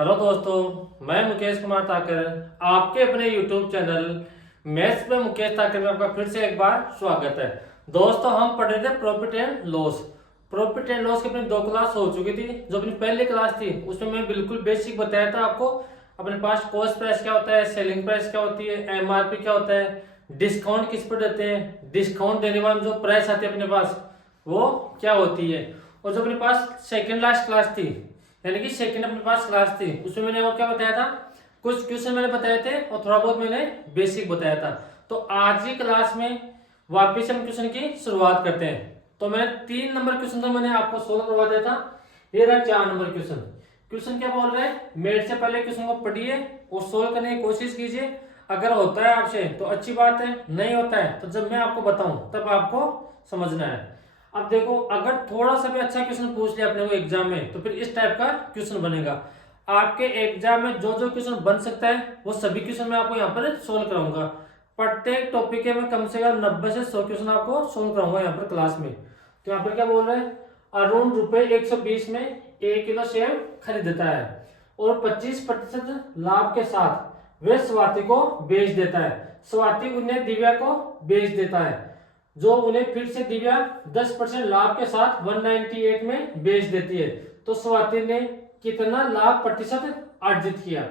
Hello दोस्तों, मैं मुकेश कुमार ताकर आपके अपने YouTube चैनल मैथ्स में मुकेश ताकर में आपका फिर से एक बार स्वागत है। दोस्तों, हम पढ़ रहे थे profit and loss. Profit and loss की अपनी 2 क्लास हो चुकी थी। जो अपनी पहली क्लास थी उसमें मैं बिल्कुल बेसिक बताया था आपको। अपने पास कॉस्ट प्राइस क्या होता है, सेलिंग प्राइस क्या होती है, MRP क्या होता है, डिस्काउंट किस पर देते हैं, डिस्काउंट देने वाली जो प्राइस आती है अपने पास वो क्या होती है। और जो अपने पास सेकेंड लास्ट क्लास थी, यानी कि सेकंड अपने पास क्लास थी, उसमें मैंने वो क्या बताया था, कुछ क्वेश्चन मैंने बताए थे और थोड़ा बहुत मैंने बेसिक बताया था। तो आज की क्लास में वापस हम क्वेश्चन की शुरुआत करते हैं। तो मैंने 3 नंबर क्वेश्चन तो मैंने आपको सोल्व करवा दिया था। ये रहा 4 नंबर क्वेश्चन। क्वेश्चन क्या बोल रहे हैं, मेरे से पहले क्वेश्चन को पढ़िए और सोल्व करने की कोशिश कीजिए। अगर होता है आपसे तो अच्छी बात है, नहीं होता है तो जब मैं आपको बताऊं तब आपको समझना है। अब देखो, अगर थोड़ा सा भी अच्छा क्वेश्चन पूछ लिया अपने को एग्जाम में तो फिर इस टाइप का क्वेश्चन बनेगा। आपके एग्जाम में जो जो क्वेश्चन बन सकता है वो सभी क्वेश्चन मैं आपको यहाँ पर सोल्व कराऊंगा। प्रत्येक टॉपिक के मैं कम से कम 90 से 100 क्वेश्चन आपको सोल्व कराऊंगा यहाँ पर क्लास में। तो यहाँ पर क्या बोल रहे हैं, अरुण रुपए 120 में 1 किलो सेब खरीदता है और 25% लाभ के साथ वे स्वाति को बेच देता है। स्वाति उन्हें दिव्या को बेच देता है, जो उन्हें फिर से दिव्या 10% लाभ के साथ 198 में बेच देती है। तो स्वाति ने कितना लाभ प्रतिशत अर्जित किया।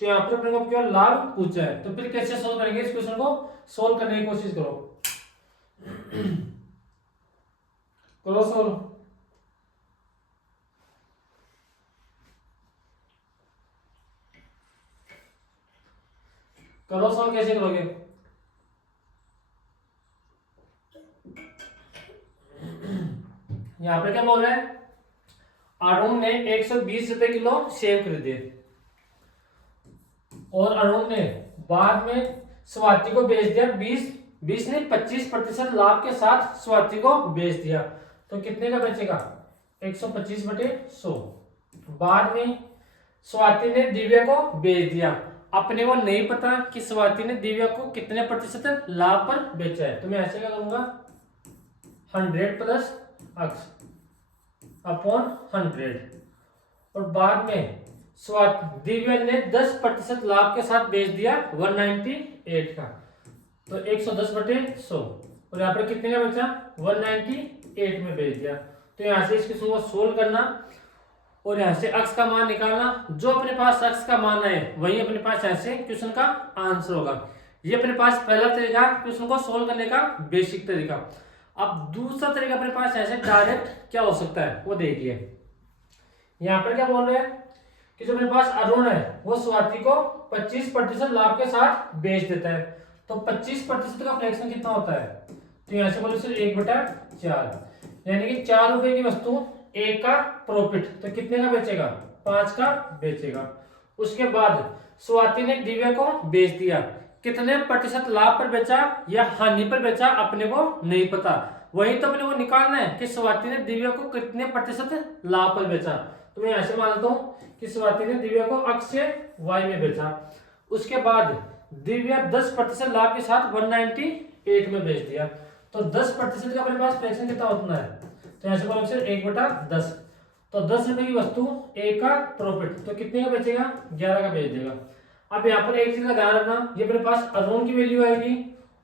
तो यहाँ पर अपने को केवल लाभ पूछा है, तो फिर कैसे सोल्व करेंगे इस क्वेश्चन को। सोल्व करने की कोशिश करो, करो सोल्व। करो सोल्व, कैसे करोगे। यहाँ पे क्या बोल रहा है, अरुण ने 120 रुपए किलो सेब खरीदे और अरुण ने बाद में स्वाति को बेच दिया 20 ने 25% लाभ के साथ स्वाति को बेच दिया। तो कितने का बेचेगा, 125/100। बाद में स्वाति ने दिव्या को बेच दिया। अपने को नहीं पता कि स्वाति ने दिव्या को कितने प्रतिशत लाभ पर बेचा है, तो मैं ऐसे क्या करूंगा, 100 प्लस x अपॉन 100। और बाद में दिव्या ने 10% लाभ के साथ बेच दिया 198 का, तो 110/100। और यहाँ पर कितने का बचा, 198 में बेच दिया। तो यहाँ से इसके को सोल्व करना और यहाँ से x का मान निकालना। जो अपने पास x का मान है वही अपने पास ऐसे क्वेश्चन का आंसर होगा। ये अपने पास पहला तरीका क्वेश्चन को सोल्व करने का बेसिक तरीका। अब दूसरा तरीका अपने पास ऐसे डायरेक्ट क्या हो सकता है वो देखिए। यहाँ पर क्या बोल रहे हैं कि जो मेरे पास अरुण है वो स्वाति को 25% लाभ के साथ बेच देता है। तो 25% का फ्रैक्शन कितना होता है, तो यहाँ से बोले सर 1/4, यानी कि 4 रुपए की वस्तु 1 का प्रॉफिट, तो कितने का बेचेगा, 5 का बेचेगा। उसके बाद स्वाति ने दिव्या को बेच दिया, कितने प्रतिशत लाभ पर बेचा या हानि पर बेचा अपने को नहीं पता। वही तो अपने को निकालना है कि स्वाति ने दिव्या को कितने प्रतिशत लाभ पर बेचा। तो मैं ऐसे मान लेता हूँ कि स्वाति ने दिव्या को x से y में बेचा। उसके बाद दिव्या 10% लाभ के साथ 198 में बेच दिया। तो 10% का अपने पास फ्रैक्शन कितना होता है, तो यहाँ से बोलो सर 1/10। तो 10 रुपए की वस्तु 1 का प्रॉफिट, तो कितने का बेचेगा, 11 का बेच देगा। अब यहाँ पर एक चीज का ध्यान रखना, ये अपने पास अरुण की वैल्यू आएगी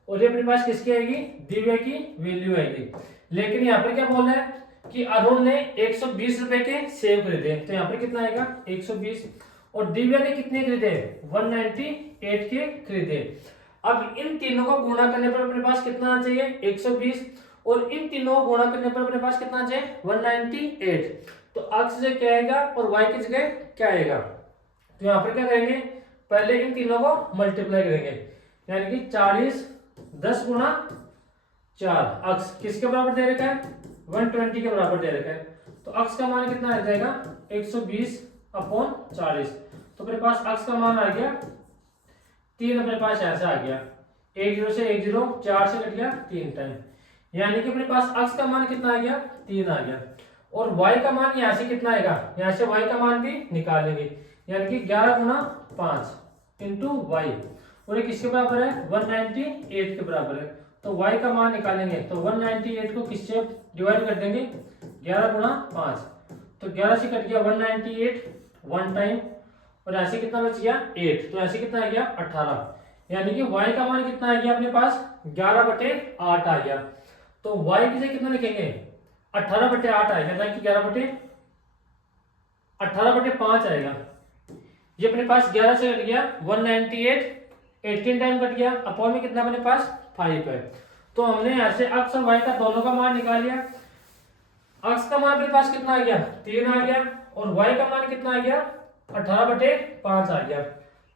और ये अपने पास किसकी आएगी, दिव्या की वैल्यू आएगी। लेकिन यहाँ पर क्या बोल रहा है कि अरुण ने 120 रुपए के सेब खरीदे, तो यहाँ पर कितना आएगा 120, और दिव्या ने कितने खरीदे, 198 के खरीदे। अब इन तीनों को गुणा करने पर अपने पास कितना आना चाहिए, 120, और इन तीनों को गुणा करने पर अपने पास कितना चाहिए, 198। तो x से क्या आएगा और y की जगह क्या आएगा। तो यहाँ पर क्या करेंगे, पहले इन तीनों को मल्टीप्लाई करेंगे, यानी कि 40 10 गुणा 4, x किसके बराबर दे रखा है, 120 के बराबर दे रखा है। तो x का मान कितना आ जाएगा, 120/40। तो अपने पास x का मान आ गया 3, अपने पास ऐसा आ गया, 1 0 से 1 0, 4 से कट गया 3 टाइम, यानी कि अपने पास x का मान कितना आ गया, 3 आ गया। और y का मान यहाँ से कितना आएगा, यहाँ से y का मान भी निकालेंगे, यानी कि 11 गुणा 5 इंटू वाई, और ये किसके बराबर है, 198 के बराबर है। तो y का मान निकालेंगे तो 198 को किससे डिवाइड कर देंगे, 11 गुणा 5, तो 11 से कट गया 198 1 टाइम, और यहाँ से कितना बच गया 8, तो यहाँ से कितना आ गया 18, यानी कि y का मान कितना आ गया अपने पास 11/8 आ गया। तो y की जगह कितना लिखेंगे 18/8 आएगा, ना कि 18/5 आएगा। ये अपने पास 11 से कट गया 198, 18 टाइम कट गया, अपॉन में कितना अपने पास 5 है। तो हमने यहाँ से अक्स और y का दोनों का मान निकाल लिया। अक्स का मान अपने पास कितना आ गया 3 आ गया, और y का मान कितना आ गया 18/5 आ गया।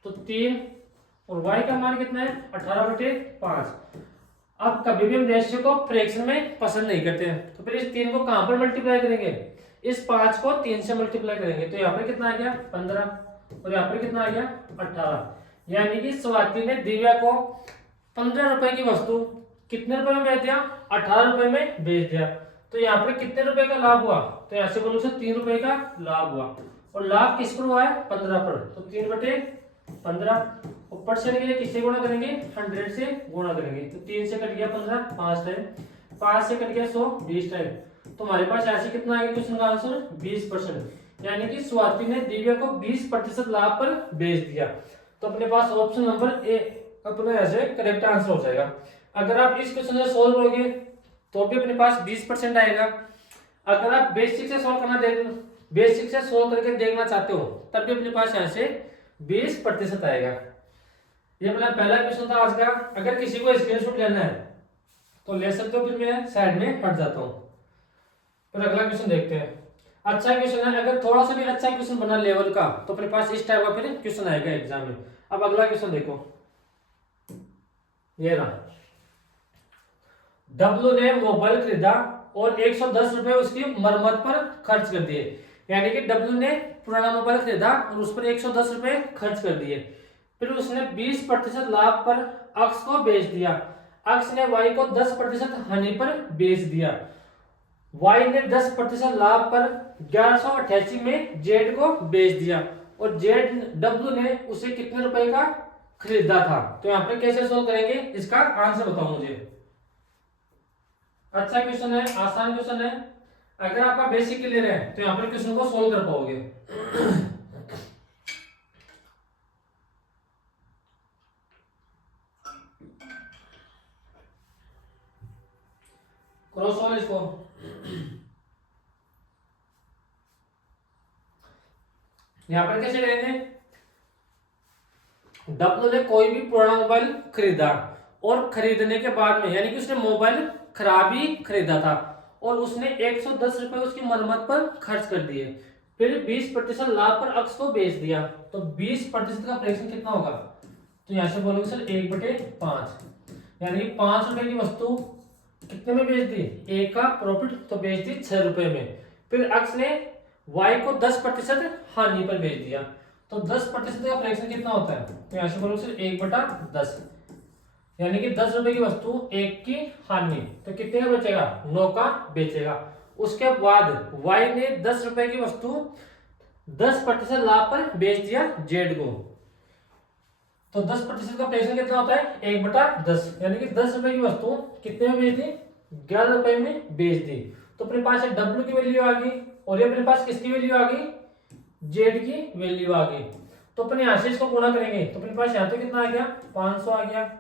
तो 3 और y का मान कितना है 18/5। अब कभी भी हम रेशियो को फ्रैक्शन में पसंद नहीं करते हैं, तो फिर इस 3 को कहां पर मल्टीप्लाई करेंगे, इस 5 को 3 से मल्टीप्लाई करेंगे। तो यहाँ पर कितना आ गया 15, और यहाँ पर कितना आ गया 18। यानी कि स्वाति ने दिव्या को 15 रुपए की वस्तु कितने रुपए में बेच दिया 18 रुपए में बेच दिया। तो यहाँ पर कितने रुपए का लाभ हुआ, तो यहाँ से बोलो 3 रुपए का लाभ हुआ, और लाभ किस पर हुआ है 15 पर। तो 3/15, ऊपर से के लिए किससे गुणा करेंगे 100 से गुणा करेंगे। तो 3 से कट गया 15 5 टाइम, 5 से कट गया 100 20 टाइम। तो हमारे पास ऐसे कितना आ गया क्वेश्चन का आंसर 20%, यानी कि स्वाति ने दिव्या को 20% लाभ पर बेच दिया। तो अपने पास ऑप्शन नंबर ए अपना ऐसे करेक्ट आंसर हो जाएगा। अगर आप इस क्वेश्चन से सोल्व करोगे तो भी अपने पास 20% आएगा। अगर आप बेसिक से सोल्व करके देखना चाहते हो तब भी अपने पास यहाँ से 20% आएगा। ये अपना पहला क्वेश्चन था आज का। अगर किसी को स्क्रीनशॉट लेना है तो ले सकते हो, फिर मैं साइड में हट जाता हूँ। फिर अगला क्वेश्चन देखते हैं। अच्छा क्वेश्चन है, अगर थोड़ा सा भी अच्छा क्वेश्चन बना लेवल का तो अपने पास इस टाइप का फिर क्वेश्चन आएगा एग्जाम में। अब अगला क्वेश्चन देखो, ये रहा। डब्लू ने मोबाइल खरीदा और 110 रुपए उसकी मरम्मत पर खर्च कर दिए। यानी कि डब्लू ने पुराना मोबाइल खरीदा और उस पर 110 रुपए खर्च कर दिए। फिर उसने 20% लाभ पर अक्स को बेच दिया। अक्स ने वाई को 10% हानि पर बेच दिया। वाई ने 10% लाभ पर 1188 में जेड को बेच दिया, और जेड डब्लू ने उसे कितने रुपए का खरीदा था। तो यहाँ पर कैसे सोल्व करेंगे, इसका आंसर बताओ मुझे। अच्छा क्वेश्चन है, आसान क्वेश्चन है। अगर आपका बेसिक क्लियर है तो यहाँ पर क्वेश्चन को सोल्व कर पाओगे। करो सॉल्व इसको। यहाँ पर कैसे करेंगे, डब्लू ने कोई भी पुराना मोबाइल खरीदा और खरीदने के बाद में, यानी कि उसने मोबाइल खराब ही खरीदा था और उसने 110 रुपए उसकी मरम्मत पर खर्च कर दिए। फिर 20% लाभ पर अक्स को बेच दिया। तो 20% का फ्रैक्शन कितना होगा, तो यहां से बोलोगे सर 1/5, यानी 5 रुपए की वस्तु कितने में बेच दी, ए का प्रॉफिट तो बेच दी 6 रुपए में। फिर अक्स ने वाई को 10% हानि पर बेच दिया। तो 10% का फ्रैक्शन कितना होता है, तो यहां से बोलोगे सर 1/10, यानी कि 10 रुपए की वस्तु 1 की हानि, तो कितने का बचेगा 9 का बेचेगा। उसके बाद वाई ने 10 रुपए की वस्तु 10% लाभ पर बेच दिया जेड को। तो 10% का फ्रैक्शन कितना होता है 1/10, यानी कि 10 रुपए की वस्तु कितने में बेच दी 11 रुपए में बेच दी। तो अपने पास डब्ल्यू की वैल्यू आ गई, और ये अपने पास किसकी वैल्यू आ गई, जेड की वैल्यू आ गई। तो अपने यहां से इसको गुणा करेंगे तो अपने पास यहाँ तो कितना आ गया 500 आ गया।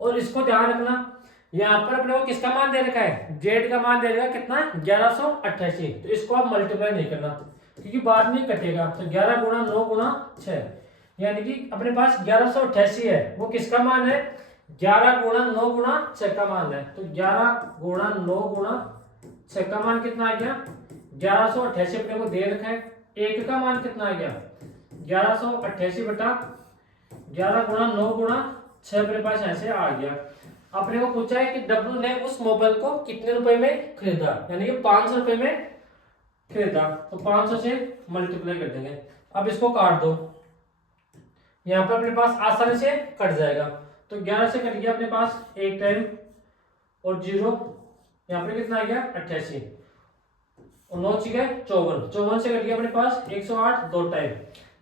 और इसको ध्यान रखना, यहाँ पर अपने को किसका मान दे रखा है, जेड का मान दे रखा है कितना 1188। तो इसको आप मल्टीप्लाई नहीं करना क्योंकि बाद में कटेगा। तो 11 गुणा 9 गुणा 6, यानी कि अपने पास 1188 है, वो किसका मान है 11 गुणा 9 गुणा 6 का मान है। तो 11 गुणा 9 गुणा 6 का मान कितना आ गया 1188 अपने को दे रखा है। एक का मान कितना आ गया 1188 बटा 11 गुणा 9 गुणा 6 अपने पास ऐसे आ गया। अपने को पूछा है कि डब्लू ने उस मोबाइल को कितने रुपए में खरीदा, यानी कि 500 रुपए में खरीदा। तो 500 से मल्टीप्लाई कर देंगे। अब इसको काट दो, यहाँ पर अपने पास आसानी से कट जाएगा। तो 11 से कट गया अपने पास एक टाइम, और 0 यहाँ पर कितना आ गया 88, और 9 चीज़ 54 से कट गया अपने पास 108 दो टाइम,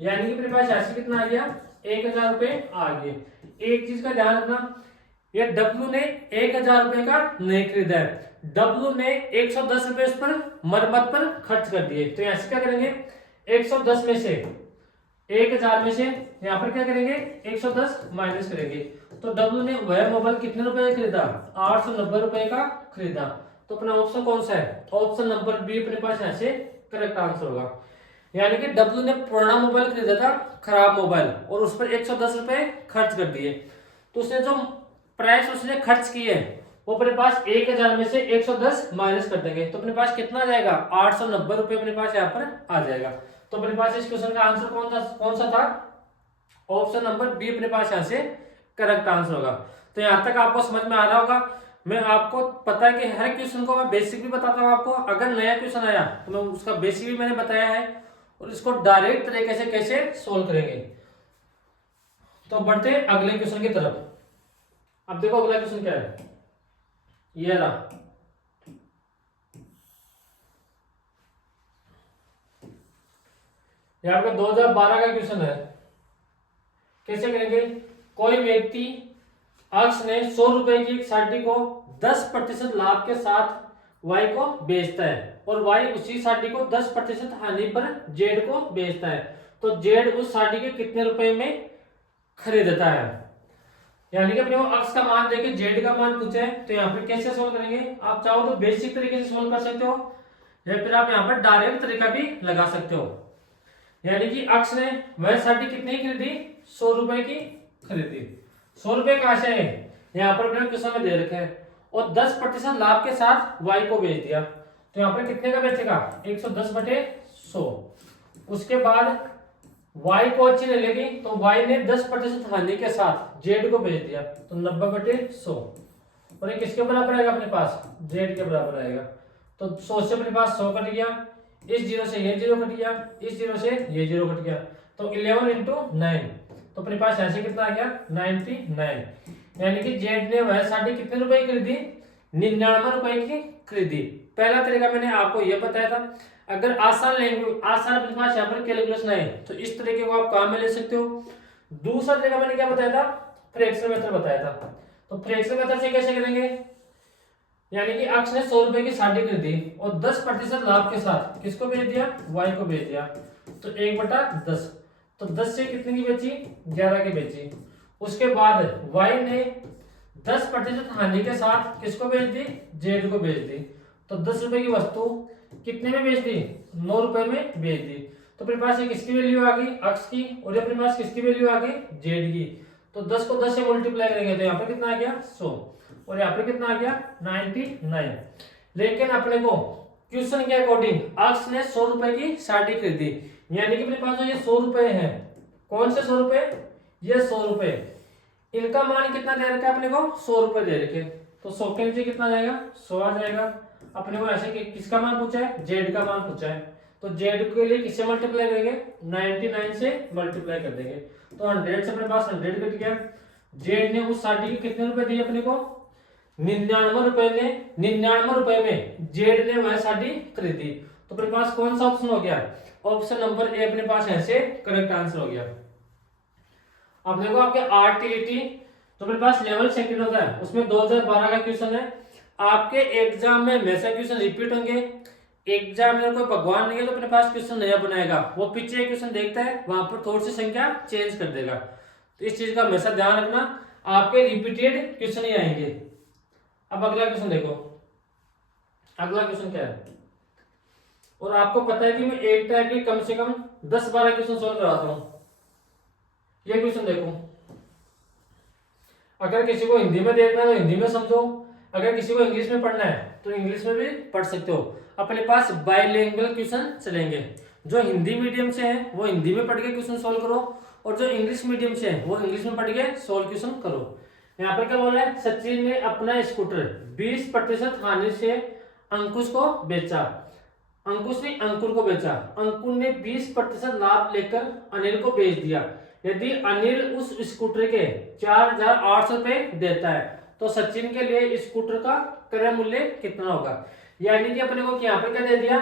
यानी कि अपने पास ऐसे कितना आ गया 1000 रुपए आ गए। एक चीज का ध्यान रखना, ये डब्लू ने 1000 रुपए का नहीं खरीदा है, डब्लू ने 110 रुपए उस पर मरम्मत पर खर्च कर दिए। तो यहां से क्या करेंगे 110 में से 1000 में से यहाँ पर क्या करेंगे 110 माइनस करेंगे। तो डब्लू ने वह मोबाइल कितने रुपए का खरीदा, 890 रुपए का खरीदा। तो अपना ऑप्शन कौन सा है, ऑप्शन नंबर बी अपने पास यहाँ से करेक्ट आंसर होगा। यानी कि डब्लू ने पुराना मोबाइल खरीदा था, खराब मोबाइल, और उस पर 110 रुपए खर्च कर दिए। तो उसने जो प्राइस उसने खर्च किए वो अपने पास 1000 में से 110 माइनस कर देंगे। तो अपने पास कितना आ जाएगा, 890 रुपए अपने पास यहाँ पर आ जाएगा। तो अपने पास इस क्वेश्चन का आंसर कौन सा था, ऑप्शन नंबर बी अपने पास यहाँ से करेक्ट आंसर होगा। तो यहाँ तक आपको समझ में आ रहा होगा। मैं आपको पता है कि हर क्वेश्चन को मैं बेसिक भी बताता हूँ आपको, अगर नया क्वेश्चन आया तो मैं उसका बेसिक भी मैंने बताया है, और इसको डायरेक्ट तरीके से कैसे सोल्व करेंगे। तो बढ़ते हैं अगले क्वेश्चन की तरफ। अब देखो अगला क्वेश्चन क्या है, ये रहा। यहाँ पे 2012 का क्वेश्चन है। कैसे करेंगे, कोई व्यक्ति अक्ष ने 100 रुपए की एक साड़ी को 10% लाभ के साथ वाई को बेचता है, और वाई उसी साड़ी को 10% हानि पर जेड को बेचता है। तो जेड उस साड़ी के कितने रुपए में खरीदता है। यानी कि अपने को अक्ष का मान देके जेड का मान पूछा है। तो यहाँ पर कैसे सोल्व करेंगे, आप चाहो तो बेसिक तरीके से सोल्व कर सकते हो, या फिर आप यहाँ पर डायरेक्ट तरीका भी लगा सकते हो। यानी कि अक्ष ने वह साड़ी कितनी खरीदी, 100 रुपए की खरीदी। 100 रुपए कहां से है, यहाँ पर अपने क्वेश्चन में दे रखे हैं, और 10% लाभ के साथ वाई को बेच दिया। तो यहाँ पर कितने का बेचेगा, 110/100। उसके बाद वाई को अच्छी नहीं लगी तो वाई ने 10% हानि के साथ जेड को बेच दिया, तो 90/100। और ये किसके बराबर आएगा अपने पास, जेड के बराबर आएगा। तो 100 से अपने पास 100 कट गया, इस जीरो से ये जीरो कट गया, इस जीरो से ये जीरो कट गया। तो 11 × 9, तो अपने पास ऐसे कितना आ गया, 99। यानी कि जेड ने वह साड़ी कितने रुपए की खरीदी, 99 रुपए की खरीदी। पहला तरीका मैंने आपको यह बताया था। अगर आसान लैंग्वेज, आसान अपने पास यहाँ पर कैलकुलेशन है तो इस तरीके को आप काम में ले सकते हो। दूसरा तरीका मैंने क्या बताया था, फ्रैक्शन मेथड बताया था। तो फ्रैक्शन मेथड से कैसे करेंगे, यानी कि अक्ष ने 100 रुपए की साड़ी खरीदी और 10% लाभ के साथ किसको बेच दिया, वाई को बेच दिया। तो 1/10, तो 10 से कितने की बेची, 11 की बेची। उसके बाद वाई ने 10% हानि के साथ किसको बेच दी, जेड को बेच दी। तो 10 रुपए की वस्तु कितने में बेच दी, 9 रुपए में बेच दी। तो अपने पास ये किसकी वैल्यू आ गई, अक्ष की, और ये अपने पास किसकी वैल्यू आ गई, जेड की। तो 10 को 10 से मल्टीप्लाई करेंगे तो यहाँ पर कितना आ गया, 100, और यहाँ पर कितना आ गया, 99। लेकिन अपने को क्वेश्चन के अकॉर्डिंग अक्ष ने 100 रुपए की साड़ी खरीदी, यानी कि अपने पास जो ये 100 रुपए है, कौन से 100 रुपए, ये 100 रुपए, इनका मान कितना दे रखा है अपने को, 100 रुपए दे रखे। तो 100 के नीचे कितना जाएगा, 100 आ जाएगा। अपने को ऐसे किसका मान पूछा है, जेड का मान पूछा है। तो जेड के लिए किससे मल्टीप्लाई करेंगे, 99 से मल्टीप्लाई कर देंगे। तो 100 से अपने पास 100 कट गया। जेड ने उस साड़ी के कितने रुपए दिए अपने को, 99 रुपए ने, 99 रुपए में जेड ने वह साड़ी खरीदी। तो अपने पास कौन सा ऑप्शन हो गया, ऑप्शन नंबर ए अपने पास ऐसे करेक्ट आंसर हो गया। अब देखो आपके आरटीईटी तो अपने पास लेवल सेकंड होता है, उसमें 2012 का क्वेश्चन है। आपके एग्जाम में हमेशा क्वेश्चन रिपीट होंगे। एग्जाम में कोई भगवान नहीं है तो अपने पास क्वेश्चन नया बनाएगा, वो पीछे क्वेश्चन देखता है, वहां पर थोड़ी सी संख्या चेंज कर देगा। तो इस चीज का हमेशा ध्यान रखना, आपके रिपीटेड क्वेश्चन ही आएंगे। अब अगला क्वेश्चन देखो, अगला क्वेश्चन क्या है, और आपको पता है कि मैं एक टाइप की कम से कम 10-12 क्वेश्चन सोल्व कराता हूं। ये क्वेश्चन देखो, अगर किसी को हिंदी में देखना है तो हिंदी में समझो, अगर किसी को इंग्लिश में पढ़ना है तो इंग्लिश में भी पढ़ सकते हो। अपने पास बाइलिंगुअल क्वेश्चन चलेंगे, जो हिंदी मीडियम से है वो हिंदी में पढ़ के क्वेश्चन सोल्व करो, और जो इंग्लिश मीडियम से है वो इंग्लिश में पढ़ के सोल्व क्वेश्चन करो। यहाँ पर क्या बोल रहा है, सचिन ने अपना स्कूटर 20% हानि से अंकुश को बेचा। अंकुश ने अंकुर को बेचा, अंकुर ने 20% लाभ लेकर अनिल को बेच दिया। यदि अनिल उस स्कूटर के 4800 रुपए देता है तो सचिन के लिए स्कूटर का क्रय मूल्य कितना होगा। यानी कि अपने को यहाँ पर क्या दे दिया,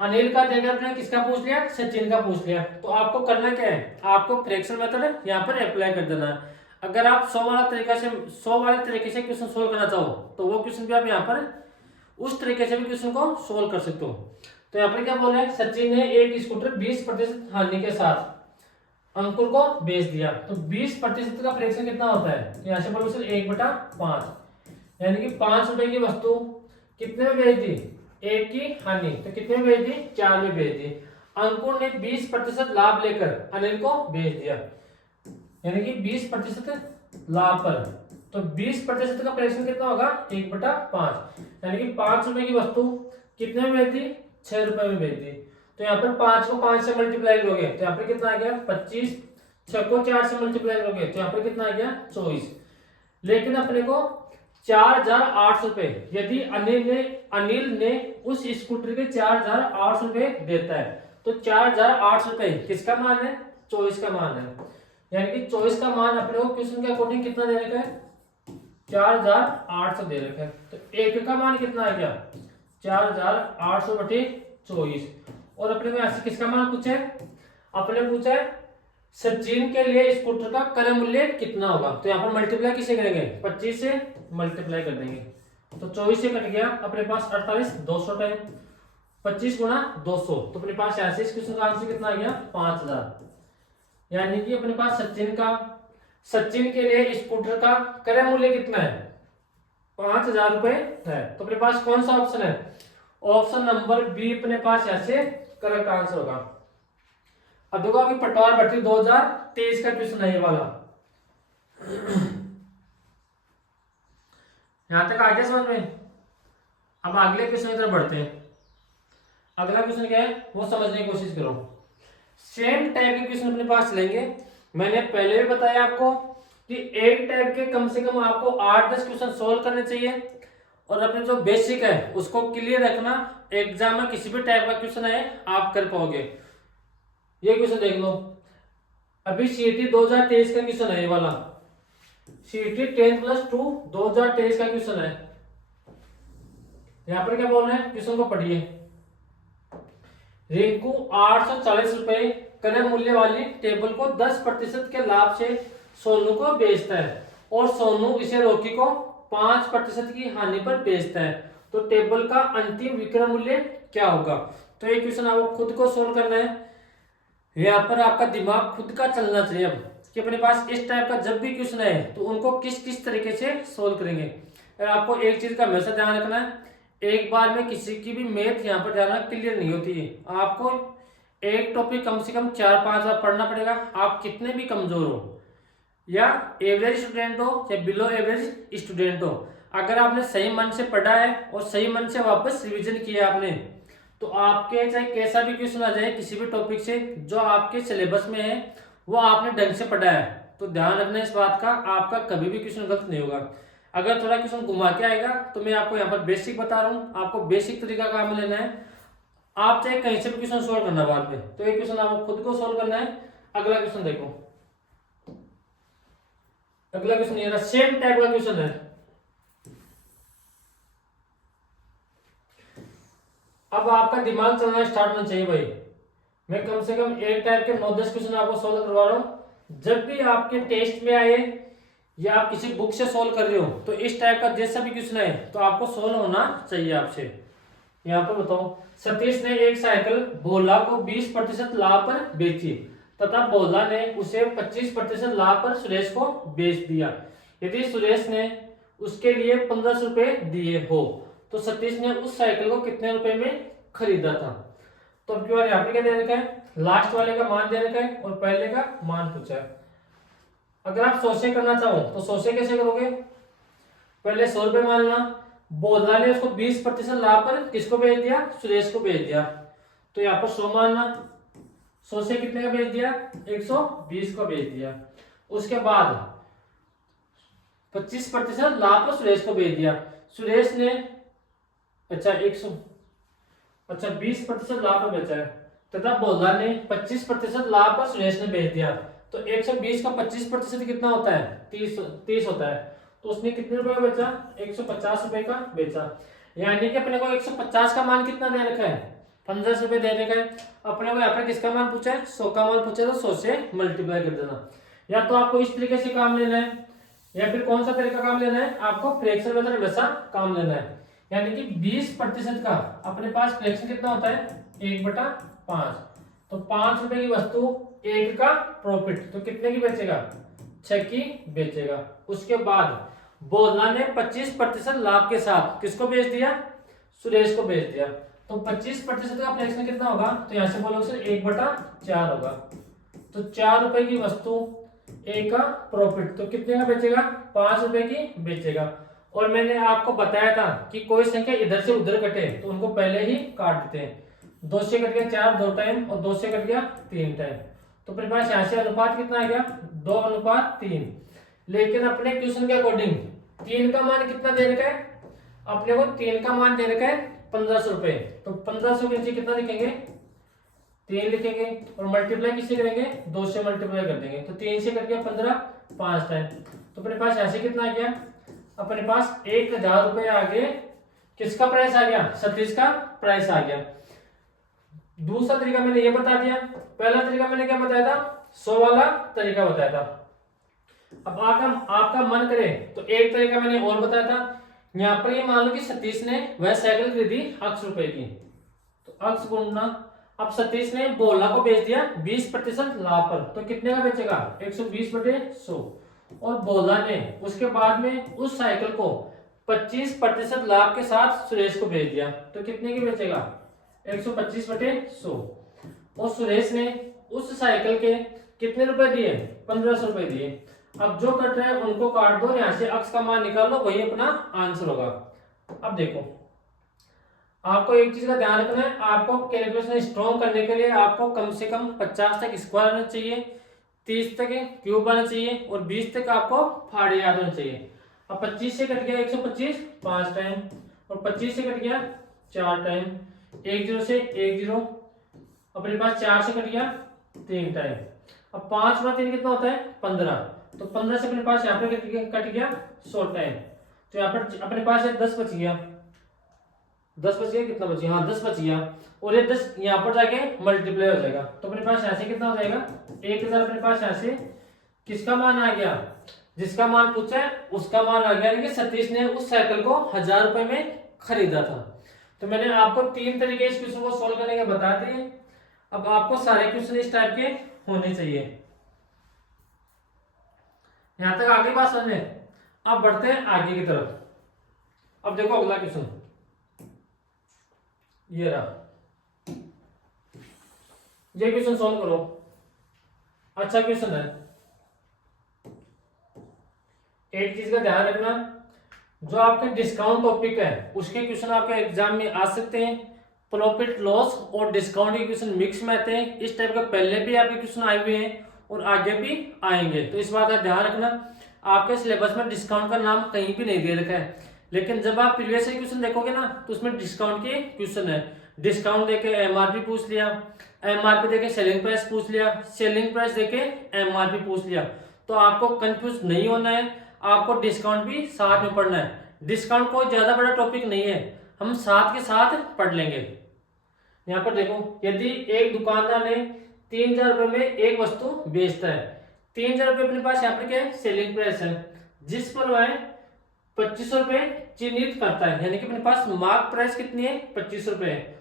अनिल का दे दिया, अपने किसका पूछ लिया, सचिन का पूछ लिया। तो आपको करना क्या है, आपको फ्रैक्शन मेथड यहाँ पर अप्लाई कर देना है। अगर आप 100 वाले तरीके से क्वेश्चन सोल्व करना चाहो तो वो क्वेश्चन भी आप यहाँ पर उस तरीके से भी क्वेश्चन को सोल्व कर सकते हो। तो यहाँ पर क्या बोल रहा है, सचिन ने एक स्कूटर 20% हानि के साथ अंकुर को बेच दिया, तो 20% का फ्रैक्शन कितना होता है, यहाँ से बोलो 1/5, यानी कि 5 रुपए की वस्तु कितने में बेच दी, 1 की हानि, तो कितने में बेच दी, 4 में बेच दी। अंकुर ने 20% लाभ लेकर अनिल को बेच दिया, यानी कि 20% लाभ पर, तो 20% का फ्रैक्शन कितना होगा, 1/5, यानी कि 5 रुपए की वस्तु कितने में बेच दी, 6 रुपए में बेच दी। तो यहाँ पर 5 को 5 से मल्टीप्लाई करोगे तो यहाँ पर कितना आ गया 25, 6 को 4 से मल्टीप्लाई करोगे तो यहाँ पर कितना आ गया 24। लेकिन अपने को 4,800 रुपए यदि अनिल ने उस स्कूटर के 4,800 रुपए देता है, तो 4,800 रुपए किसका मान है, 24 का मान है, यानी कि 24 का मान अपने को क्वेश्चन के अकॉर्डिंग कितना दे रखा है, 4,800 दे रखा है। तो एक का मान कितना आ गया 4,800 बटे 24। और अपने को ऐसे किसका मान पूछा है, अपने पूछा है सचिन के लिए स्कूटर का क्रय मूल्य कितना होगा, तो यहाँ पर मल्टीप्लाई किसे करेंगे, 25 से मल्टीप्लाई कर देंगे, तो 24 से कट गया अपने पास 48, 200 टाइम 25 गुणा 200, तो अपने पास ऐसे इस क्वेश्चन का आंसर कितना आ गया 5,000। यानी कि अपने पास सचिन के लिए स्कूटर का क्रय मूल्य कितना है, 5,000 रुपए है। तो अपने पास कौन सा ऑप्शन है, ऑप्शन नंबर बी अपने पास ऐसे करेक्ट आंसर होगा। अब देखो अभी पटवार भर्ती 2023 का क्वेश्चन है ये वाला, यहां तक आ गया समझ में। अब अगले क्वेश्चन की तरफ बढ़ते हैं। अगला क्वेश्चन क्या है वो समझने की कोशिश करो। सेम टाइप के क्वेश्चन अपने पास चलेंगे। मैंने पहले भी बताया आपको कि एक टाइप के कम से कम आपको 8-10 क्वेश्चन सोल्व करने चाहिए, और अपने जो बेसिक है उसको क्लियर रखना, एग्जाम में किसी भी टाइप का क्वेश्चन है आप कर पाओगे। ये क्वेश्चन देख लो, अभी सीईटी 2023 का क्वेश्चन है ये वाला, सीईटी 10+2 2023 का क्वेश्चन है। यहां पर क्या बोल रहे हैं, क्वेश्चन को पढ़िए। रिंकू 840 रुपए क्रय मूल्य वाली टेबल को 10% के लाभ से सोनू को बेचता है, और सोनू इसे रॉकी को 5% की हानि पर बेचता है, तो टेबल का अंतिम विक्रय मूल्य क्या होगा। तो ये क्वेश्चन आपको खुद को सोल्व करना है, यहाँ पर आपका दिमाग खुद का चलना चाहिए। अब कि अपने पास इस टाइप का जब भी क्वेश्चन है तो उनको किस किस तरीके से सोल्व करेंगे। और आपको एक चीज का हमेशा ध्यान रखना है, एक बार में किसी की भी मैथ यहाँ पर जाना क्लियर नहीं होती है। आपको एक टॉपिक कम से कम 4-5 बार पढ़ना पड़ेगा। आप कितने भी कमजोर हो, या एवरेज स्टूडेंट हो या बिलो एवरेज स्टूडेंट हो, अगर आपने सही मन से पढ़ा है और सही मन से वापस रिवीजन किया आपने, तो आपके चाहे कैसा भी क्वेश्चन आ जाए किसी भी टॉपिक से जो आपके सिलेबस में है वो आपने ढंग से पढ़ा है, तो ध्यान रखना इस बात का, आपका कभी भी क्वेश्चन गलत नहीं होगा। अगर थोड़ा क्वेश्चन घुमा के आएगा तो मैं आपको यहाँ पर बेसिक बता रहा हूँ, आपको बेसिक तरीका काम लेना है। आप चाहे कहीं से भी क्वेश्चन सोल्व करना बाद में, तो एक क्वेश्चन आपको खुद को सोल्व करना है। अगला क्वेश्चन देखो, अगला क्वेश्चन ये सेम टाइप का क्वेश्चन है। अब आपका दिमाग चलना स्टार्ट होना चाहिए भाई। मैं कम से कम एक टाइप के 9-10 क्वेश्चन आपको सोल्व करवा रहा हूँ। जब भी आपके टेस्ट में आए या आप किसी बुक से सोल्व कर रहे हो तो इस टाइप का जैसा भी क्वेश्चन है तो आपको सोल्व होना चाहिए आपसे। यहाँ पर बताओ, सतीश ने एक साइकिल भोला को 20% लाभ पर बेची तथा भोला ने उसे 25% लाभ पर सुरेश को बेच दिया। यदि सुरेश ने उसके लिए 1500 रुपए दिए हो तो सतीश ने उस साइकिल को कितने रुपए में खरीदा था। तो अब की बार यहाँ पे क्या दे रखा है, लास्ट वाले का मान दे रखा है और पहले का मान पूछा है। अगर आप 100 से करना चाहो तो 100 से कैसे करोगे, पहले 100 रुपए मानना, बोला ने उसको 20% लाभ पर किसको बेच दिया, सुरेश को बेच दिया, तो यहाँ पर 100 मानना। 100 से कितने का बेच दिया, 120 को बेच दिया। उसके बाद 25% लाभ पर सुरेश को बेच दिया। सुरेश ने 20% लाभ पर बेचा है तथा बोला ने 25% लाभ पर सुरेश ने बेच दिया, तो 120 का 25% कितना होता है, 30 होता है। तो उसने कितने रुपए का बेचा, 150 रुपए का बेचा। यानी कि अपने को 150 का मान कितना दे रखा है, 1500 रुपए दे रखा है। अपने को यहाँ पर किसका मान पूछा है, 100 का मान पूछा है, तो 100 से मल्टीप्लाई कर देना। या तो आपको इस तरीके से काम लेना है, या फिर कौन सा तरीका काम लेना है, आपको फ्रैक्शन मेथड वैसा काम लेना है। यानी कि 20% का अपने पास फ्रैक्शन कितना होता है, 1/5। तो 5 रुपए की वस्तु 1 का प्रॉफिट, तो कितने की बेचेगा? 6 की बेचेगा। उसके बाद बोलना ने 25% लाभ के साथ किसको बेच दिया? सुरेश को बेच दिया। तो 25% का फ्रैक्शन कितना होगा? तो यहां से बोलोगे सर 1/4 होगा। तो 4 रुपए की वस्तु 1 का प्रॉफिट, तो कितने का बेचेगा? 5 रुपए की बेचेगा। और मैंने आपको बताया था कि कोई संख्या इधर से उधर कटे तो उनको पहले ही काट देते हैं। 2 से कट गया 4 2 टाइम, और 2 से कट गया 3 टाइम। तो अपने पास यहाँ से अनुपात कितना आ गया? 2:3। लेकिन अपने क्वेश्चन के अकॉर्डिंग 3 का मान कितना दे रखा है? अपने को 3 का मान दे रखा है 1500 रुपए। तो 1500 के नीचे कितना लिखेंगे? 3 लिखेंगे, और मल्टीप्लाई किससे करेंगे? 2 से मल्टीप्लाई कर देंगे। तो 3 से कट गया 15, 5 टाइम। तो अपने पास ऐसे कितना आ गया? अपने पास 1000 रुपए आगे किसका प्राइस आ गया? सतीश का प्राइस आ गया। दूसरा तरीका मैंने ये बता दिया। पहला तरीका मैंने क्या बताया था? 100 वाला तरीका बताया था। अब आपका मन करे तो एक तरीका मैंने और बताया था। यहाँ पर ये मान लो कि सतीश ने वह साइकिल खरीदी 80 रुपए की, तो 80 गुणना, अब सतीश ने बोला को बेच दिया 20% लाभ पर, तो कितने का बेचेगा? 120/100। और बोला ने उसके बाद में उस साइकिल को 25% लाभ के साथ सुरेश को बेच दिया, तो कितने की बेचेगा? 125/100। और सुरेश ने उस साइकिल के कितने रुपए दिए? 1500 रुपए दिए। अब जो कट रहे हैं उनको काट दो, यहाँ से अक्स का मान निकाल लो, वही अपना आंसर होगा। अब देखो, आपको एक चीज का ध्यान रखना है, आपको कैलकुलेशन स्ट्रॉन्ग करने के लिए आपको कम से कम 50 तक स्क्वायर आना चाहिए, 30 तक क्यूब आना चाहिए, और 20 तक आपको फाड़े याद होना चाहिए। अब 25 से कट गया 125 5 टाइम, और 25 से कट गया 4 टाइम, 10 से 10, अपने पास 4 से कट गया 3 टाइम। अब 5/3 कितना होता है? 15। तो 15 से अपने पास यहाँ पे कट गया 100 टाइम। तो यहाँ पर अपने पास 10 बच गया। 10 बच गया, कितना बच गया? हाँ 10 बच गया। और ये 10 यहाँ पर जाके मल्टीप्लाई हो जाएगा, तो अपने पास यहाँ से कितना हो जाएगा? 1000। अपने पास यहाँ से किसका मान आ गया? जिसका मान पूछा है उसका मान आ गया, यानी कि सतीश ने उस साइकिल को 1000 रुपए में खरीदा था। तो मैंने आपको 3 तरीके इस क्वेश्चन को सोल्व करने के बता दिए। अब आपको सारे क्वेश्चन इस टाइप के होने चाहिए। यहां तक आगे बात समझ में। अब बढ़ते हैं आगे की तरफ। अब देखो अगला क्वेश्चन, ये रहा। ये क्वेश्चन सॉल्व करो, अच्छा क्वेश्चन है। एक चीज का ध्यान रखना, जो आपके डिस्काउंट टॉपिक है उसके क्वेश्चन आपके एग्जाम में आ सकते हैं। प्रॉफिट लॉस और डिस्काउंट के क्वेश्चन मिक्स में आते हैं। इस टाइप का पहले भी आपके क्वेश्चन आए हुए हैं और आगे भी आएंगे, तो इस बात का ध्यान रखना। आपके सिलेबस में डिस्काउंट का नाम कहीं भी नहीं दे रखा है, लेकिन जब आप प्रीवियस क्वेश्चन देखोगे ना तो उसमें डिस्काउंट के क्वेश्चन है। डिस्काउंट देके एमआरपी पूछ लिया, एमआरपी देके सेलिंग प्राइस पूछ लिया, सेलिंग प्राइस देके एमआरपी पूछ लिया। तो आपको कंफ्यूज नहीं होना है, आपको डिस्काउंट भी साथ में पढ़ना है। डिस्काउंट कोई ज्यादा बड़ा टॉपिक नहीं है, हम साथ के साथ पढ़ लेंगे। यहाँ पर देखो, यदि एक दुकानदार ने 3000 रुपए में एक वस्तु बेचता है, 3000 रुपए अपने पास यहाँ पर क्या है? सेलिंग प्राइस है, जिस पर वह 2500 रुपए चिन्हित करता है, यानी कि अपने पास मार्क प्राइस कितनी है? 2500 रुपए है।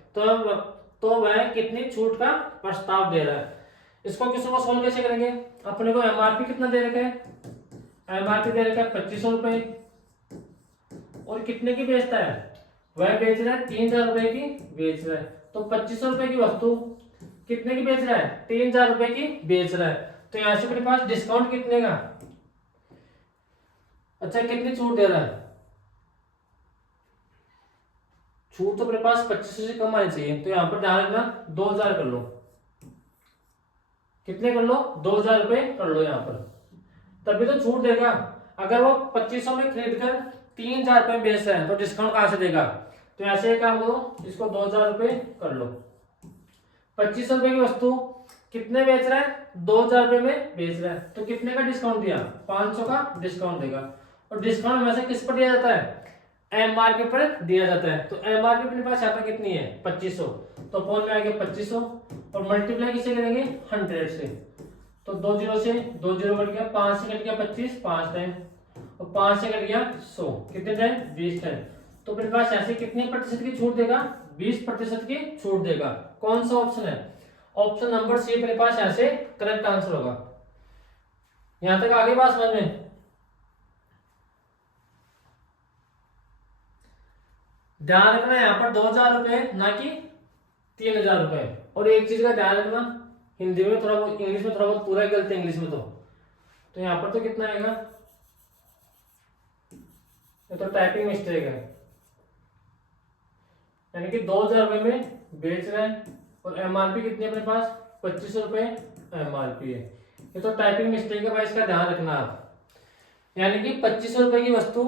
तो वह कितनी छूट का प्रस्ताव दे रहा है। इसको क्वेश्चन को सोल्व कैसे करेंगे? अपने को एमआरपी कितना दे रखा है? एमआरपी दे रखा है 2500 रुपए, और कितने की बेचता है? वह बेच रहा है 3000 रुपए की बेच रहा है। तो 2500 रुपए की वस्तु कितने की बेच रहा है? 3000 रुपए की बेच रहा है। तो यहां से अपने पास डिस्काउंट कितने का? अच्छा, कितनी छूट दे रहा है? छूट तो अपने पास 2500 से कम आनी चाहिए, तो यहां पर ध्यान रखना 2000 कर लो। कितने कर लो? 2000 रुपए कर लो यहाँ पर, तभी तो छूट देगा। अगर वो 2500 में खरीद कर 3000 रुपए बेच रहे हैं तो डिस्काउंट कहां से देगा? तो ऐसे काम करो, इसको 2000 रुपए कर लो। 2500 रुपए की वस्तु कितने बेच रहा है? 2000 रुपए में बेच रहा है, तो कितने का डिस्काउंट दिया? 500 का डिस्काउंट देगा। और डिस्काउंट हमेशा किस पर दिया जाता है? एमआरपी पर दिया जाता है। तो एमआरपी अपने पास यहाँ पर कितनी है? 2500। तो अपॉन में आ गया 2500, और मल्टीप्लाई किसे करेंगे? 100 से। तो 2 0 से 2 0 कट गया, 5 से कट गया 25 5 टाइम, और 5 से कट गया 100, कितने टाइम? 20 टाइम। तो अपने पास ऐसे कितने प्रतिशत की छूट देगा? 20% की छूट देगा। कौन सा ऑप्शन है? ऑप्शन नंबर सी अपने पास यहाँ से करेक्ट आंसर होगा। यहां तक आगे बात समझ में? ध्यान रखना यहाँ पर 2,000 रुपए ना कि 3,000 रुपए। और एक चीज का ध्यान रखना, हिंदी में थोड़ा बहुत, इंग्लिश में थोड़ा बहुत पूरा ही गलत है इंग्लिश में। तो यहाँ पर तो कितना आएगा, ये तो टाइपिंग मिस्टेक है, यानी कि 2,000 रुपए में बेच रहे हैं और एमआरपी कितनी है अपने पास, 25 रुपए एमआरपी है। ये तो टाइपिंग मिस्टेक है भाई, इसका ध्यान रखना आप। यानी कि 25 रुपए की वस्तु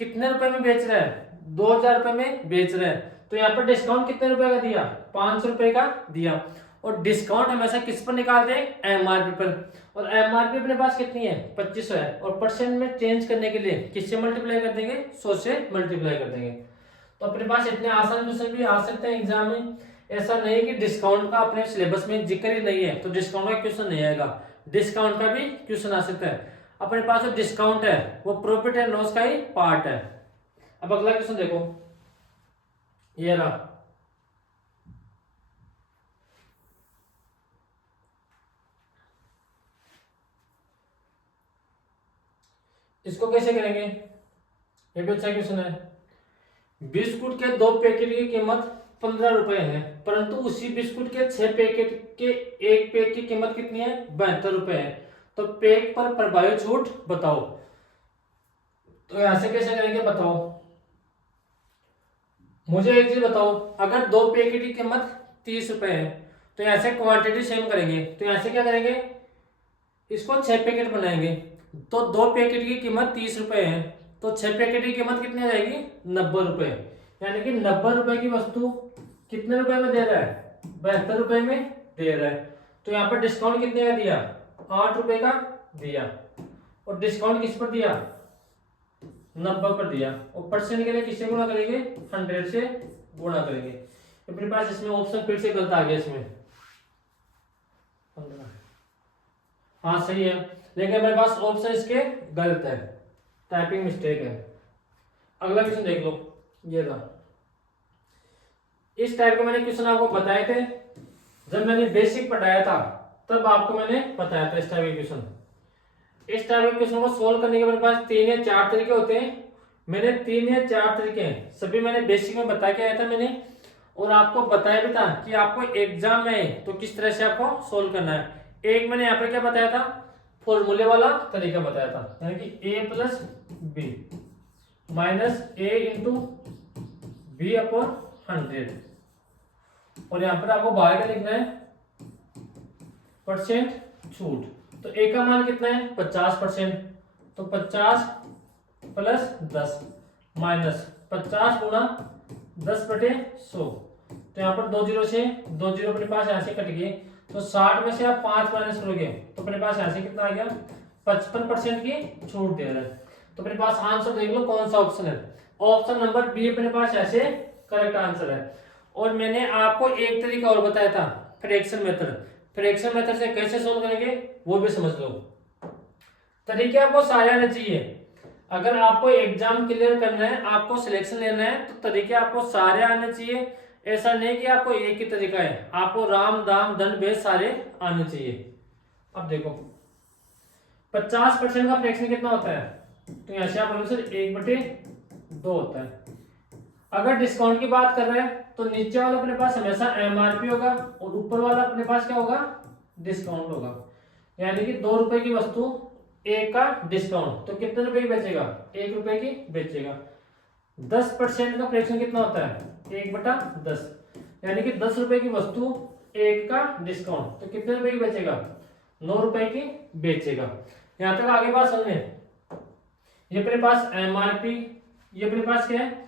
कितने रुपए में बेच रहे हैं, 2,000 रुपए में बेच रहे हैं। तो यहाँ पर डिस्काउंट कितने रुपए का दिया, 500 रुपए का दिया। और डिस्काउंट हमेशा किस पर निकालते हैं, एमआरपी पर। और एमआरपी अपने पास कितनी है, 2500 है। और परसेंट में चेंज करने के लिए किससे मल्टीप्लाई कर देंगे, 100 से मल्टीप्लाई कर देंगे। तो अपने पास इतने आसान क्वेश्चन भी आ सकते हैं एग्जाम में। ऐसा नहीं है कि डिस्काउंट का अपने सिलेबस में जिक्र ही नहीं है तो डिस्काउंट का क्वेश्चन नहीं आएगा, डिस्काउंट का भी क्वेश्चन आ सकता है। अपने पास जो डिस्काउंट है वो प्रॉफिट एंड लॉस का ही पार्ट है। अब अगला क्वेश्चन देखो, ये रहा। इसको कैसे करेंगे, ये भी अच्छा क्वेश्चन है। बिस्कुट के 2 पैकेट की कीमत 15 रुपए है, परंतु उसी बिस्कुट के 6 पैकेट के एक पैक की कीमत कितनी है, 72 रुपए है। तो पैक पर प्रभावी छूट बताओ। तो यहां से कैसे करेंगे बताओ, मुझे एक चीज बताओ, अगर 2 पैकेट की कीमत 30 रुपए है तो यहां से क्वांटिटी सेम करेंगे। तो यहां से क्या करेंगे, इसको 6 पैकेट बनाएंगे। तो 2 पैकेट की कीमत 30 रुपए है तो 6 पैकेट की कीमत कितनी आ जाएगी, 90 रुपए। यानी कि 90 रुपए की वस्तु कितने रुपए में दे रहा है, 72 रुपए में दे रहा है। तो यहाँ पर डिस्काउंट कितने का दिया, 8 रुपए का दिया। और डिस्काउंट किस पर दिया, 90 पर दिया। और परसेंट के लिए किससे गुणा करेंगे, 100 से गुणा करेंगे। अपने पास इसमें ऑप्शन फिर से गलत आ गया इसमें, हाँ सही है, लेकिन मेरे पास ऑप्शन इसके गलत है, टाइपिंग मिस्टेक है। अगला क्वेश्चन देख लो, ये रहा। इस टाइप के मैंने क्वेश्चन आपको बताए थे जब मैंने बेसिक पढ़ाया था, तब आपको मैंने बताया था इस टाइप के क्वेश्चन। इस टाइप के क्वेश्चन को सोल्व करने के मेरे पास 3 या 4 तरीके होते हैं। मैंने 3 या 4 तरीके हैं, सभी मैंने बेसिक में बता के आया था मैंने, और आपको बताया भी था कि आपको एग्जाम में तो किस तरह से आपको सोल्व करना है। एक मैंने यहाँ पर क्या बताया था, फॉर्मूले वाला तरीका बताया था, यानी कि a plus b minus a into b upon 100। और यहाँ पर आपको बाहर क्या लिखना है, परसेंट छूट। तो ए का मान कितना है, 50%। तो 50 प्लस 10 माइनस 50 गुना 10/100। तो यहाँ पर 2 जीरो से 2 जीरो अपने पास यहाँ से कट गए। तो 60 में से आप 5 माइनस करोगे तो अपने पास यहाँ से कितना आ गया, 55% की छूट दे रहा है। तो अपने पास आंसर देख लो कौन सा ऑप्शन है, ऑप्शन नंबर बी अपने पास ऐसे करेक्ट आंसर है। और मैंने आपको एक तरीका और बताया था, फ्रैक्शन मेथड। फ्रैक्शन मेथड से कैसे सोल्व करेंगे वो भी समझ लो। तरीके आपको सारे आने चाहिए। अगर आपको एग्जाम क्लियर करना है, आपको सिलेक्शन लेना है, तो तरीके आपको सारे आने चाहिए। ऐसा नहीं कि आपको एक ही तरीका है, आपको राम दाम दंड भेद सारे आने चाहिए। अब देखो 50% का फ्रैक्शन कितना होता है, तो यहां से आप बोलोगे सर 1/2 होता है। अगर डिस्काउंट की बात कर रहे हैं तो नीचे वाला अपने पास हमेशा एमआरपी होगा और ऊपर वाला अपने पास क्या होगा, डिस्काउंट होगा। यानी कि 2 रुपए की वस्तु, 1 का डिस्काउंट, तो कितने रुपए की बेचेगा, 1 रुपए की बेचेगा। 10% का फ्रैक्शन कितना होता है, 1/10। यानी कि 10 रुपए की वस्तु, 1 का डिस्काउंट, तो कितने रुपए की बेचेगा, 9 रुपए की बेचेगा। यहां तक आगे बात समझे। ये अपने पास एमआरपी, ये अपने पास क्या है,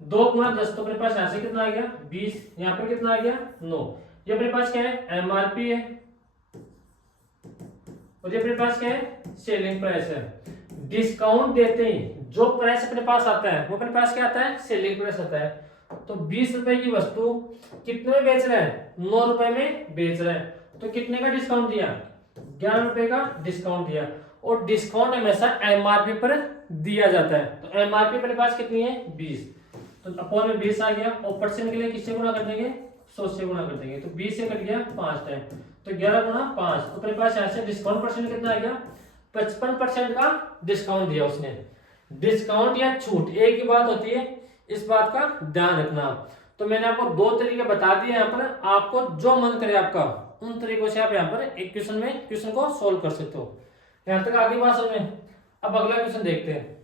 2 गुना 10, तो अपने पास यहां से कितना आ गया 20, यहां पर कितना आ गया 9। ये अपने पास क्या है, एमआरपी है, और ये अपने पास क्या है, सेलिंग प्राइस है। डिस्काउंट देते ही जो प्राइस अपने पास आता है वो अपने पास क्या आता है, सेलिंग प्राइस आता है। तो 20 रुपए की वस्तु कितने में बेच रहा है, 9 रुपए में बेच रहा है। तो कितने का डिस्काउंट दिया, 11 रुपए का डिस्काउंट दिया। और डिस्काउंट हमेशा एमआरपी पर दिया जाता है। तो एमआरपी अपने पास कितनी है, 20, तो अपॉन में 20 आ गया। और परसेंट के लिए किससे गुणा कर देंगे, 100 से गुणा कर देंगे तो 20 से कट गया 5 टाइम, तो 11 गुणा 5, तो अपने पास यहाँ से डिस्काउंट परसेंट कितना आ गया, 55% का डिस्काउंट दिया उसने। डिस्काउंट या छूट एक ही बात होती है, इस बात का ध्यान रखना। तो मैंने आपको दो तरीके बता दिए यहाँ पर, आपको जो मन करे आपका उन तरीकों से आप यहाँ पर एक क्वेश्चन को सोल्व कर सकते हो। यहाँ तक आगे बात समझ में। अब अगला क्वेश्चन देखते हैं।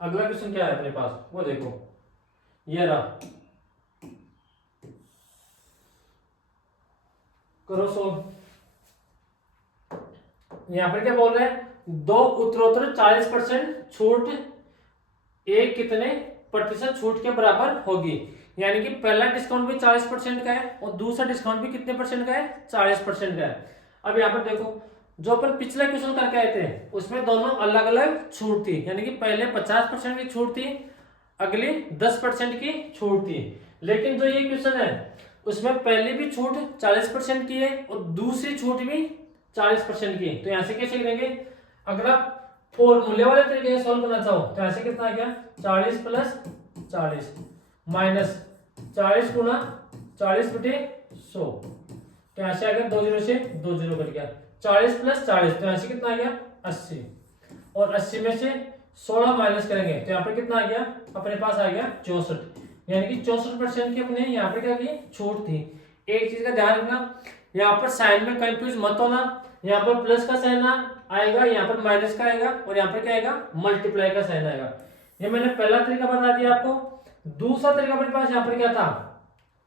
अगला क्वेश्चन क्या है अपने पास, वो देखो ये रहा, करो सोल्व। यहाँ पर क्या बोल रहे हैं, दो उत्तरोत्तर 40% छूट एक कितने प्रतिशत छूट के बराबर होगी। यानी कि पहला डिस्काउंट भी 40% का है और दूसरा डिस्काउंट भी कितने परसेंट का है, 40% का है। अब यहाँ पर देखो, जो अपन पिछला क्वेश्चन करके आए थे उसमें दोनों अलग अलग छूट थी, यानी कि पहले 50% की छूट थी, अगली 10% की छूट थी। लेकिन जो ये क्वेश्चन है उसमें पहले भी छूट 40% की है और दूसरी छूट भी 40% की। तो यहाँ से कैसे करेंगे, अगर आप फॉर्मूले वाले तरीके से सॉल्व करना चाहो तो यहाँ से कितना आ गया, 40 प्लस 40 माइनस 40 गुणा 40 बटे 100, तो यहाँ से आ गया 2 0 से 2 0 कट गया, 40 प्लस 40, तो यहाँ से कितना आ गया 80, और 80 में से 16 माइनस करेंगे तो यहाँ पर कितना आ गया, अपने पास आ गया 64, यानी कि 64% की अपने यहाँ पे क्या की छूट थी। एक चीज का ध्यान रखना, यहाँ पर साइन में कंफ्यूज मत होना, यहाँ पर प्लस का साइन आएगा, यहाँ पर माइनस का आएगा, और यहाँ पर क्या आएगा, मल्टीप्लाई का साइन आएगा। ये मैंने पहला तरीका बता दिया आपको। दूसरा तरीका अपने पास यहाँ पर क्या था,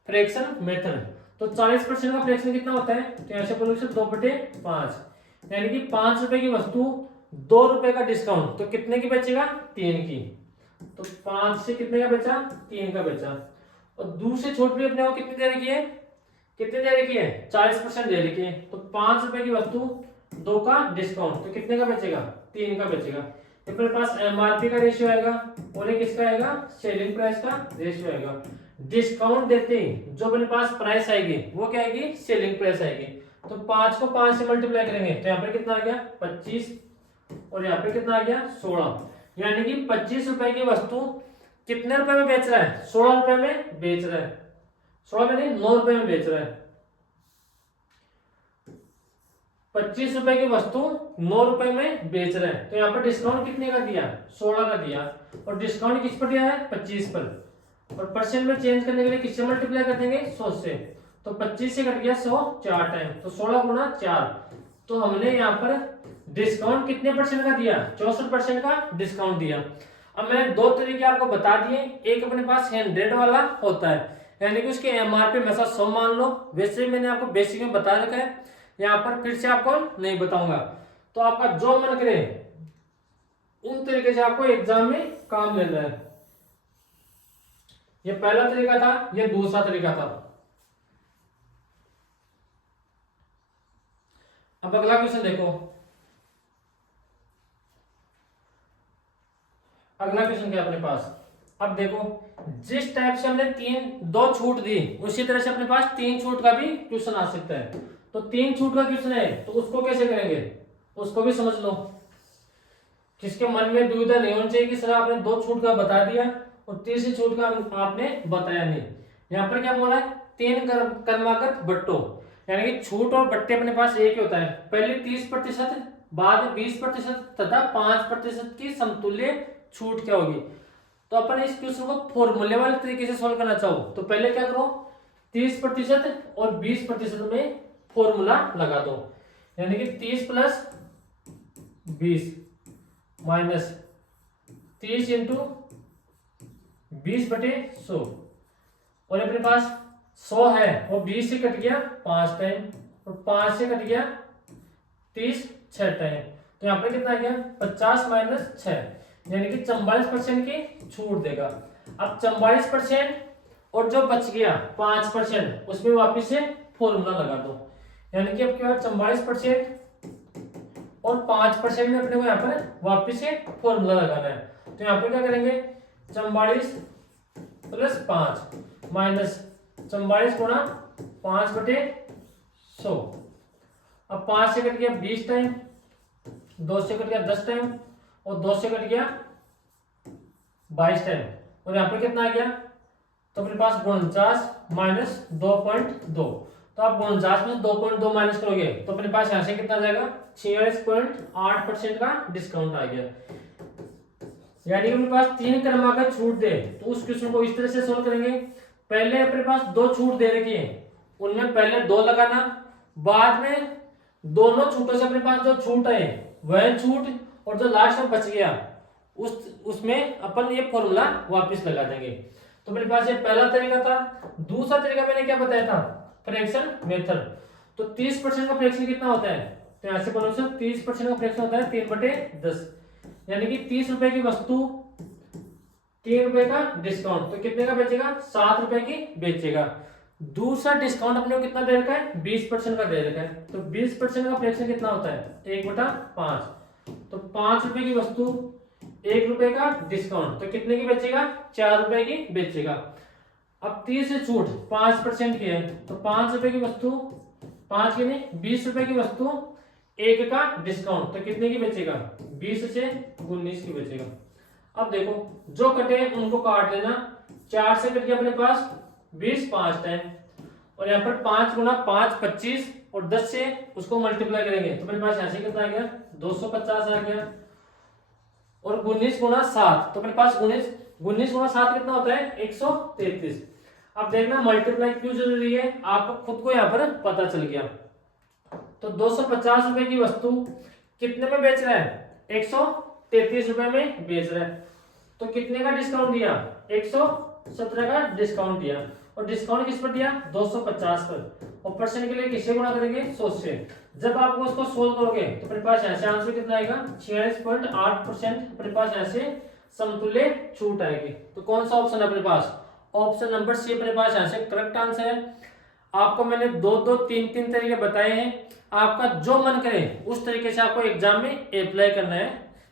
फ्रैक्शन मेथड। तो 40% का फ्रैक्शन कितना होता है, तो यहाँ से बोलोगे 2/5, यानी कि 5 रुपए की वस्तु 2 रुपए का डिस्काउंट, तो कितने की बचेगा, 3 की। तो 5 से कितने का बचा, 3 का बचा। और दूसरी छूट भी अपने को कितनी दे रखी है, कितने दे रखी है, 40% दे रखी है। तो 5 रुपए की वस्तु 2 का डिस्काउंट, तो कितने का बचेगा, 3 का बचेगा। अपने पास एमआरपी का रेशियो आएगा और एक किसका आएगा, सेलिंग प्राइस का रेशियो आएगा। डिस्काउंट देते ही जो अपने पास प्राइस आएगी वो क्या आएगी, सेलिंग प्राइस आएगी। तो 5 को 5 से मल्टीप्लाई करेंगे तो यहाँ पर कितना आ गया 25, और यहाँ पे कितना आ गया 16, यानी कि 25 रुपए की वस्तु कितने रुपए में बेच रहा है, 16 रुपए में बेच रहा है, 16 में नहीं 9 रुपए में बेच रहा है। 25 रुपए की वस्तु 9 रुपए में बेच रहे हैं, तो यहाँ पर डिस्काउंट कितने का दिया, 16 का दिया, और डिस्काउंट किस पर दिया है, 25 पर, और परसेंट में चेंज करने के लिए किससे मल्टीप्लाई कर देंगे, 100 से। तो 25 से कट गया 100 4 टाइम, तो 16 गुणा 4। तो हमने यहाँ पर डिस्काउंट कितने परसेंट का दिया, 64% का डिस्काउंट दिया। अब मैंने दो तरीके आपको बता दिए, एक अपने पास 100 वाला होता है, यानी कि उसके एमआरपी हमेशा 100 मान लो, वैसे मैंने आपको बेसिक में बता रखा है, यहाँ पर फिर से आपको नहीं बताऊंगा। तो आपका जो मन करे उन तरीके से आपको एग्जाम में काम लेना है। ये पहला तरीका था, ये दूसरा तरीका था। अब अगला क्वेश्चन देखो, अगला क्वेश्चन क्या अपने पास। अब देखो, जिस टाइप से हमने दो छूट दी उसी तरह से अपने पास 3 छूट का भी क्वेश्चन आ सकता है। तो 3 छूट का क्वेश्चन है तो उसको कैसे करेंगे, उसको भी समझ लो। किसके मन में दुविधा नहीं होनी चाहिए कि सर आपने 2 छूट का बता दिया और तीसरी छूट का आपने बताया नहीं। यहाँ पर क्या बोला है, 3 क्रमागत बट्टो, यानी कि छूट और बट्टे अपने पास एक ही होता है, पहले 30%, बाद 20% तथा 5% की समतुल्य छूट क्या होगी। तो अपन इस क्वेश्चन को फॉर्मूले वाले तरीके से सॉल्व करना चाहो तो पहले क्या करो, 30% और 20% में फॉर्मूला लगा दो, यानी कि 30 प्लस 20 माइनस 30 इंटू 20/100, और अपने पास 100 है वो 20 से कट गया 5 टाइम, और 5 से कट गया 30 6 टाइम, तो यहाँ पे कितना आ गया 50 माइनस 6, यानी कि 44% की छूट देगा। अब 44% और जो बच गया 5% उसमें वापिस से फॉर्मूला लगा दो, यानी कि अब क्या 44% और 5% में अपने को यहाँ पर वापिस से फॉर्मूला लगाना है। तो यहाँ पर क्या करेंगे, 44 प्लस 5 माइनस 44 गुणा 5/100। अब 5 से कट गया 20 टाइम, 2 से कट गया 10 टाइम, और 2 से कट गया 22 टाइम, और यहाँ पर कितना आ गया तो अपने पास 49 माइनस 2.2, तो आप 49 में 2.2 माइनस करोगे तो अपने पास यहाँ से कितना आ जाएगा, 46.8% का डिस्काउंट आ गया। यानी कि अपने पास 3 क्रम अगर छूट दे तो उस क्वेश्चन को इस तरह से सोल्व करेंगे। पहले अपने पास 2 छूट दे रखी है, उनमें पहले 2 लगाना, बाद में दोनों छूटों से अपने पास जो छूट है वह छूट और जो लास्ट में बच गया उसमें अपन ये फॉर्मूला वापस लगा देंगे। तो मेरे पास ये पहला तरीका था। दूसरा तरीका मैंने क्या बताया था, फ्रैक्शन मेथड। तो 30% का फ्रैक्शन कितना होता है, तो यहां से बोलो 30% का फ्रैक्शन होता है 3/10, यानी कि 30 रुपए की वस्तु 3 रुपए का डिस्काउंट, तो कितने का बेचेगा, 7 रुपए की बेचेगा। दूसरा डिस्काउंट अपने को कितना दे रखा है, 20% का दे रखा है, तो 20% का फ्रैक्शन कितना होता है 1/5, तो 5 रुपए की वस्तु 1 रुपए का डिस्काउंट, तो कितने की बेचेगा, 4 रुपए की बेचेगा। अब 30 से छूट 5% की है, तो 5 रुपए की वस्तु 5 की नहीं 20 रुपए की वस्तु 1 का डिस्काउंट, तो कितने की बेचेगा, 20 से 19 की बेचेगा। अब देखो जो कटे उनको काट लेना, 4 से कट गया अपने पास 20 5 टाइम, और यहाँ पर 5 गुना 5 25, और 10 से उसको मल्टीप्लाई करेंगे तो अपने पास यहाँ से कितना आ गया, 250 आ गया। और 19 गुना 7, तो अपने पास 19 गुना 7 कितना होता है, 133। अब देखना मल्टीप्लाई क्यों जरूरी है, आपको खुद को यहाँ पर पता चल गया। तो 250 रुपए की वस्तु कितने में बेच रहा है, 133 रुपए में बेच रहा है, तो कितने का डिस्काउंट दिया, 117 का डिस्काउंट दिया, और डिस्काउंट किस पर दिया, 250 पर, और परसेंट के लिए किससे गुणा करेंगे, 100 से। जब आपको उसको सोल्व करोगे तो अपने पास यहाँ से आंसर कितना आएगा, 46.8%, अपने पास यहाँ से समतुल्य छूट आएगी। तो कौन सा ऑप्शन है अपने पास, ऑप्शन नंबर सी अपने पास यहाँ से करेक्ट आंसर है। आपको मैंने 2 3 तरीके बताए हैं, आपका जो मन करे उस तरीके से आपको एग्जाम में अप्लाई करना है,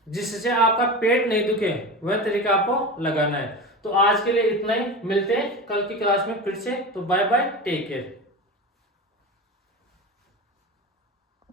जिससे आपका पेट नहीं दुखे वह तरीका आपको लगाना है। तो आज के लिए इतना ही, मिलते हैं कल की क्लास में फिर से। तो बाय बाय, टेक केयर।